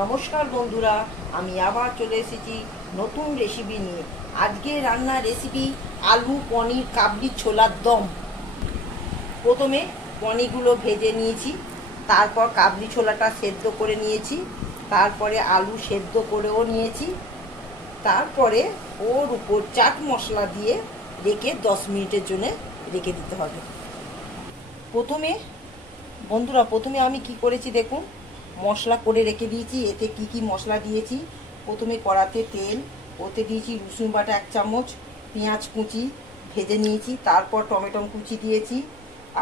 নমস্কার বন্ধুরা, আমি আবার চলে এসেছি নতুন রেসিপি নিয়ে। আজকে রান্নার রেসিপি আলু পনির কাবলি ছোলার দম। প্রথমে পনিরগুলো ভেজে নিয়েছি, তারপর কাবলি ছোলাটা সেদ্ধ করে নিয়েছি, তারপরে আলু সেদ্ধ করেও নিয়েছি, তারপরে ওর উপর চাট মশলা দিয়ে রেখে 10 মিনিটের জন্য রেখে দিতে হবে। প্রথমে আমি কি করেছি দেখুন, মশলা করে রেখে দিয়েছি। এতে কি কি মশলা দিয়েছি, প্রথমে কড়াতে তেল, ওতে দিয়েছি রসুন বাটা 1 চামচ, পেঁয়াজ কুচি ভেজে নিয়েছি, তারপর টমেটো কুচি দিয়েছি,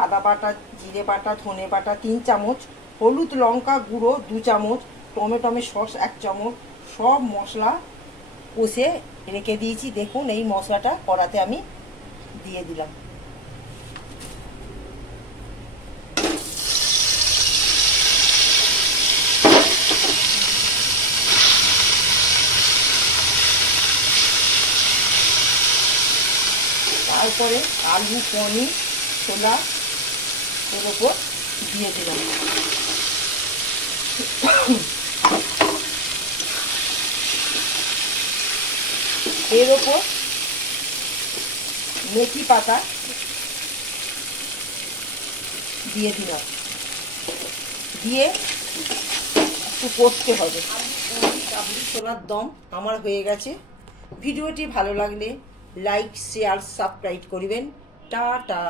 আদা বাটা, জিরে বাটা, ধনে বাটা 3 চামচ, হলুদ লঙ্কা গুঁড়ো 2 চামচ, টমেটো সস 1 চামচ, সব মশলা কষে রেখে দিয়েছি। দেখুন এই মশলাটা কড়াতে আমি দিয়ে দিলাম। তারপরে আলু পনির ছোলা এর ওপর দিয়ে দিলাম। এর ওপর মেথি পাতা দিয়ে দিলাম, দিয়ে একটু কষতে হবে। কাবলি ছোলার দম আমার হয়ে গেছে। ভিডিওটি ভালো লাগলে লাইক, শেয়ার, সাবস্ক্রাইব করবেন। টাটা।